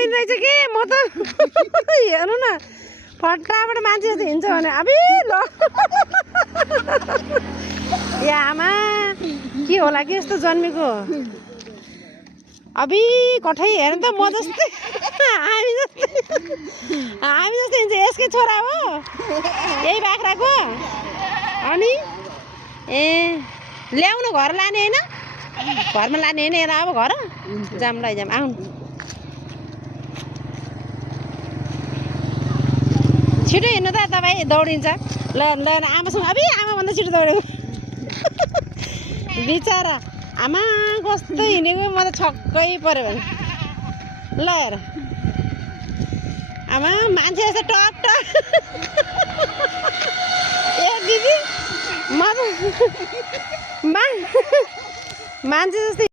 दौडिँदै रहेछ कि म त हेर्नु न फटाफट मान्छे जस्तो हिँड्छ भने अबि ल ए आमा के होला कि यस्तो जन्मेको अबि कठै हेर्नु त म जस्तै हामी जस्तै हिँड्छ यसकै छोरा हो यही बाख्राको अनि ए ल्याउनु घर लाने होइन घरमा लाने होइन यता अब घर जाम लैजाम आउनु छिटो हिँड्नु त तपाईँ दौडिन्छ ल ल आमासँग अबि आमाभन्दा छिटो दौडेको बिचरा आमा कस्तो हिँडेको म त छक्कै पऱ्यो भने ल हेर आमा मान्छे जस्तो टक टक ए दिदी म त मान्छे जस्तै